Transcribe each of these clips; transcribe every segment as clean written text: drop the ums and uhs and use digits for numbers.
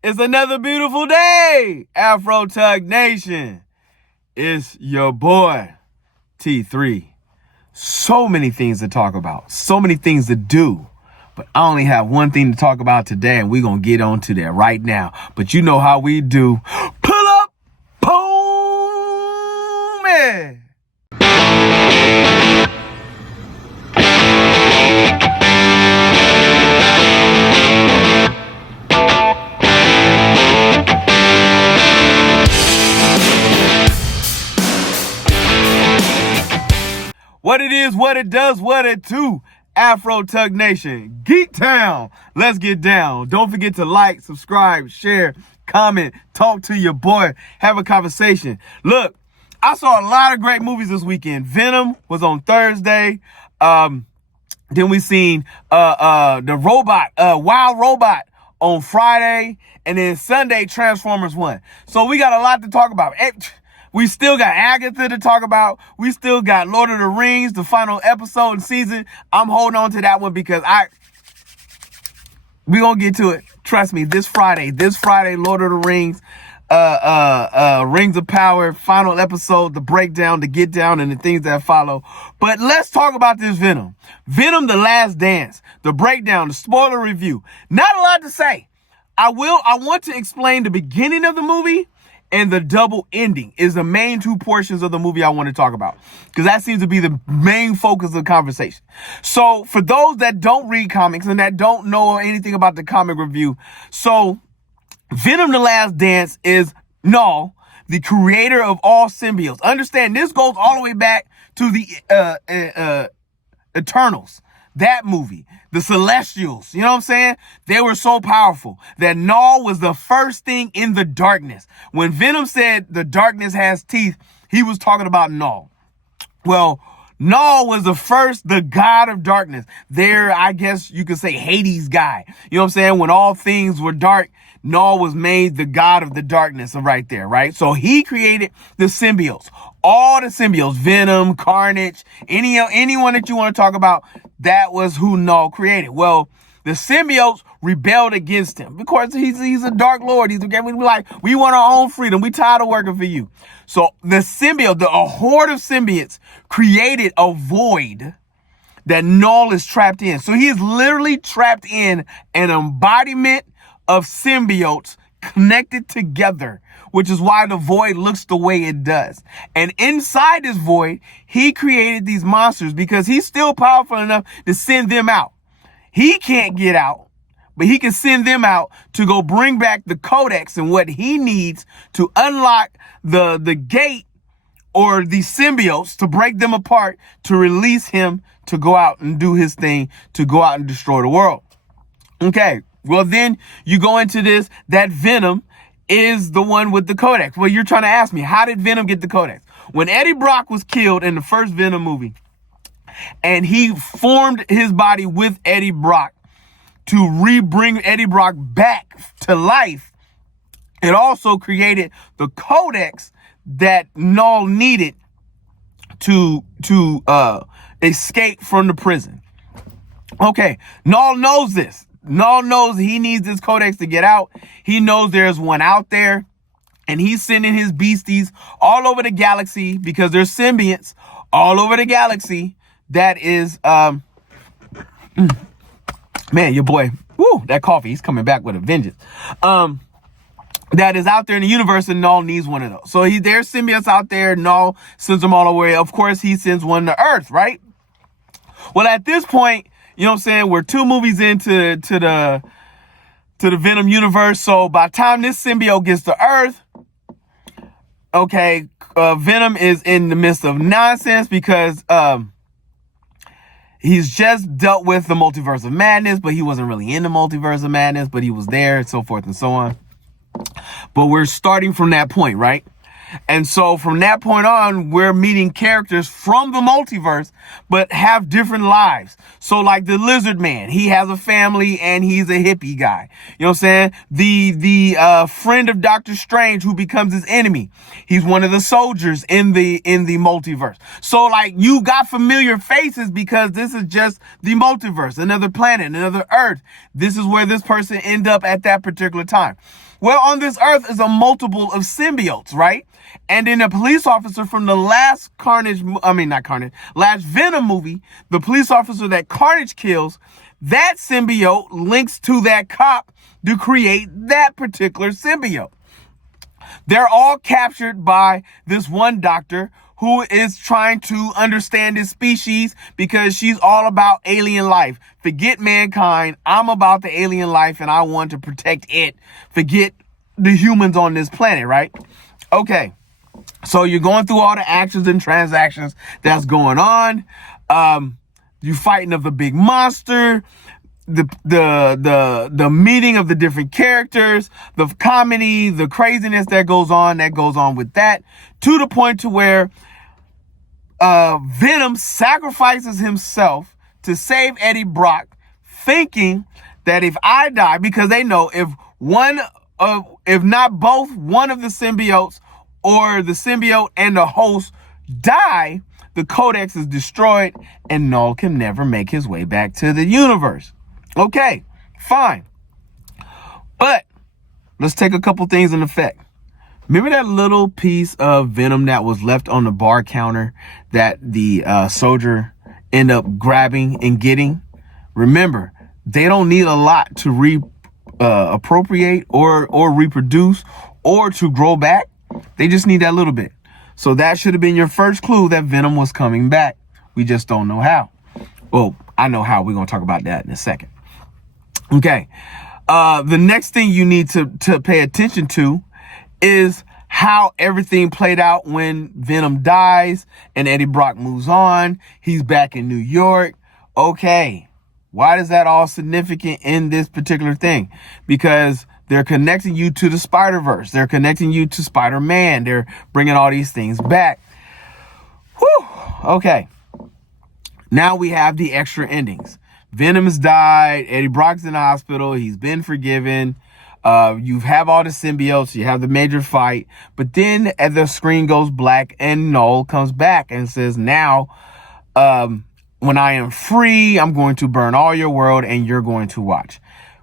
It's another beautiful day, Afro Tug Nation. It's your boy, T3. So many things to talk about, so many things to do. But I only have one thing to talk about today, and we're going to get on to that right now. But you know how we do. Pull up, boom, man. What it is, what it does, what it do. Afro Tug Nation, Geek Town. Let's get down. Don't forget to like, subscribe, share, comment, talk to your boy, have a conversation. Look, I saw a lot of great movies this weekend. Venom was on Thursday. Then we seen the robot, Wild Robot on Friday, and then Sunday Transformers 1. So we got a lot to talk about. We still got Agatha to talk about. We still got Lord of the Rings, the final episode and season. I'm holding on to that one because we gonna get to it. Trust me, this Friday, Lord of the Rings, Rings of Power, final episode, the breakdown, the get down, and the things that follow. But let's talk about this Venom. Venom, The Last Dance, the breakdown, the spoiler review. Not a lot to say. I want to explain the beginning of the movie and the double ending is the main two portions of the movie I want to talk about, because that seems to be the main focus of the conversation. So for those that don't read comics and that don't know anything about the comic review, so Venom the Last Dance is Knull, the creator of all symbiotes. Understand, this goes all the way back to the Eternals. That movie, the Celestials, you know what I'm saying? They were so powerful that Knull was the first thing in the darkness. When Venom said the darkness has teeth, he was talking about Knull. Well, Knull was the god of darkness. There, I guess you could say Hades guy. You know what I'm saying? When all things were dark, Knull was made the god of the darkness right there, right? So he created the symbiotes. All the symbiotes, Venom, Carnage, anyone that you want to talk about, that was who Knull created. Well, the symbiotes rebelled against him because he's a dark lord. We want our own freedom. We tired of working for you. So the symbiote, a horde of symbiotes created a void that Knull is trapped in. So he is literally trapped in an embodiment of symbiotes connected together, which is why the void looks the way it does. And inside this void, he created these monsters because he's still powerful enough to send them out. He can't get out, but he can send them out to go bring back the codex and what he needs to unlock the gate or the symbiotes, to break them apart, to release him to go out and do his thing, to go out and destroy the world. Okay, well then you go into this, that Venom is the one with the codex. Well, you're trying to ask me, how did Venom get the codex? When Eddie Brock was killed in the first Venom movie, and he formed his body with Eddie Brock to bring Eddie Brock back to life, it also created the codex that Knull needed to escape from the prison. Okay, Knull knows this. Knull knows he needs this codex to get out. He knows there's one out there, and he's sending his beasties all over the galaxy because there's symbiotes all over the galaxy. That is, man, your boy, that coffee, he's coming back with a vengeance. That is out there in the universe, and Knull needs one of those. So there's symbiotes out there. Knull sends them all away. Of course, he sends one to Earth, right? Well, at this point, you know what I'm saying, we're 2 movies into the Venom universe. So by the time this symbiote gets to Earth, okay, Venom is in the midst of nonsense because he's just dealt with the multiverse of madness, but he wasn't really in the multiverse of madness, but he was there, and so forth and so on. But we're starting from that point, right? And so from that point on, we're meeting characters from the multiverse, but have different lives. So like the Lizard Man, he has a family and he's a hippie guy. You know what I'm saying? The friend of Doctor Strange who becomes his enemy, he's one of the soldiers in the multiverse. So like you got familiar faces because this is just the multiverse, another planet, another Earth. This is where this person ended up at that particular time. Well, on this earth is a multiple of symbiotes, right? And then a police officer from the last last Venom movie, the police officer that Carnage kills, that symbiote links to that cop to create that particular symbiote. They're all captured by this one doctor who is trying to understand this species because she's all about alien life. Forget mankind. I'm about the alien life and I want to protect it. Forget the humans on this planet, right? Okay. So you're going through all the actions and transactions that's going on. You fighting of the big monster, the meeting of the different characters, the comedy, the craziness that goes on with that, to the point to where Venom sacrifices himself to save Eddie Brock, thinking that if I die, because they know if not both, one of the symbiotes or the symbiote and the host die, the codex is destroyed and Knull can never make his way back to the universe. Okay, fine. But let's take a couple things in effect. Remember that little piece of Venom that was left on the bar counter that the soldier ended up grabbing and getting? Remember, they don't need a lot to appropriate or reproduce or to grow back. They just need that little bit. So that should have been your first clue that Venom was coming back. We just don't know how. Well, I know how. We're going to talk about that in a second. Okay. The next thing you need to pay attention to is how everything played out when Venom dies and Eddie Brock moves on. He's back in New York. Okay. Why is that all significant in this particular thing? Because they're connecting you to the Spider-Verse. They're connecting you to Spider-Man. They're bringing all these things back. Whew. Okay. Now we have the extra endings. Venom has died. Eddie Brock's in the hospital. He's been forgiven. You have all the symbiotes. You have the major fight. But then as the screen goes black and Knull comes back and says, now, when I am free, I'm going to burn all your world and you're going to watch.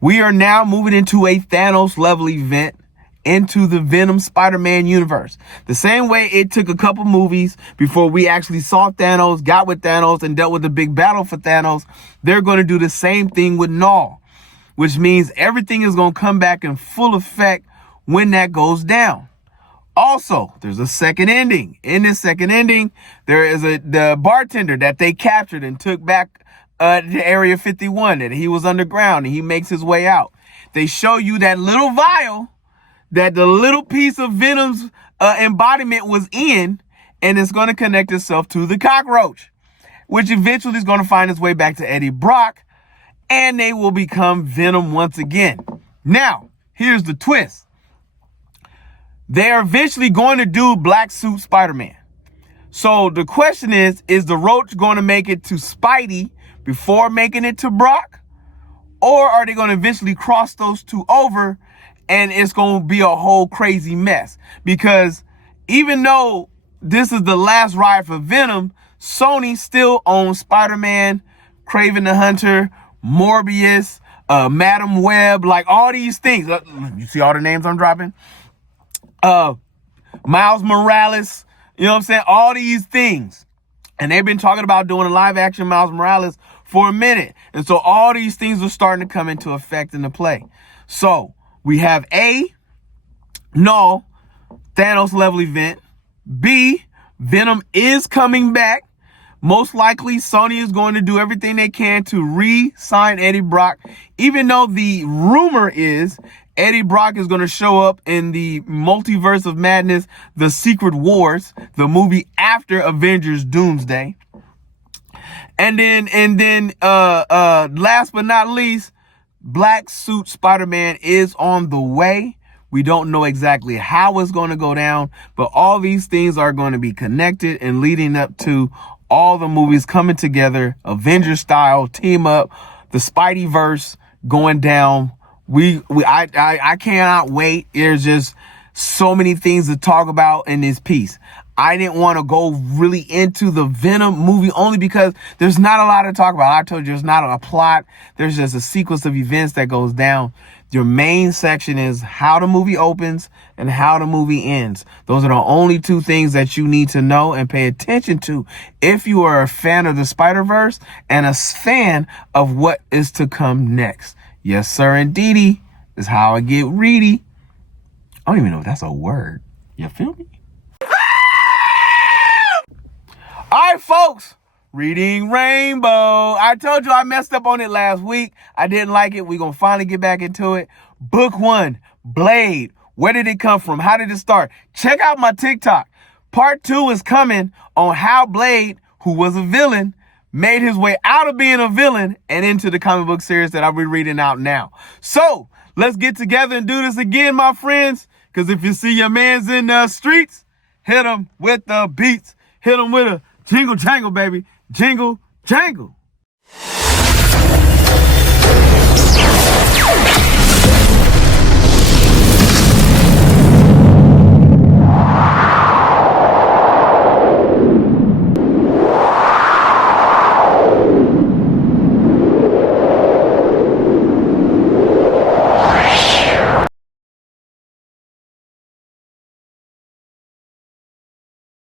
We are now moving into a Thanos level event into the Venom Spider-Man universe. The same way it took a couple movies before we actually saw Thanos, got with Thanos, and dealt with the big battle for Thanos. They're going to do the same thing with Knull, which means everything is going to come back in full effect when that goes down. Also, there's a second ending. In this second ending, there is the bartender that they captured and took back to Area 51, that he was underground and he makes his way out. They show you that little vial that the little piece of Venom's embodiment was in, and it's going to connect itself to the cockroach, which eventually is going to find its way back to Eddie Brock, and they will become Venom once again. Now, here's the twist. They are eventually going to do Black Suit Spider-Man. So the question is the Roach going to make it to Spidey before making it to Brock? Or are they going to eventually cross those two over and it's going to be a whole crazy mess? Because even though this is the last ride for Venom, Sony still owns Spider-Man, Kraven the Hunter, Morbius, Madam Web, like all these things. You see all the names I'm dropping? Miles Morales, you know what I'm saying? All these things. And they've been talking about doing a live action Miles Morales for a minute. And so all these things are starting to come into effect in the play. So we have A, Knull, Thanos level event. B, Venom is coming back. Most likely Sony is going to do everything they can to re-sign Eddie Brock, even though the rumor is Eddie Brock is going to show up in the Multiverse of Madness, The Secret Wars, the movie after Avengers Doomsday. And then last but not least, Black Suit Spider-Man is on the way. We don't know exactly how it's going to go down, but all these things are going to be connected and leading up to all the movies coming together, Avengers style, team up, the Spideyverse going down. I cannot wait. There's just so many things to talk about in this piece. I didn't want to go really into the Venom movie only because there's not a lot to talk about. I told you there's not a plot. There's just a sequence of events that goes down. Your main section is how the movie opens and how the movie ends. Those are the only two things that you need to know and pay attention to if you are a fan of the Spider-Verse and a fan of what is to come next. Yes, sir, indeedy. Is how I get ready. I don't even know if that's a word. You feel me? All right, folks. Reading Rainbow. I told you I messed up on it last week. I didn't like it. We're going to finally get back into it. Book 1, Blade. Where did it come from? How did it start? Check out my TikTok. Part 2 is coming on how Blade, who was a villain, made his way out of being a villain and into the comic book series that I'll be reading out now. So let's get together and do this again, my friends. Because if you see your mans in the streets, hit them with the beats. Hit them with a jingle jangle, baby. Jingle jangle.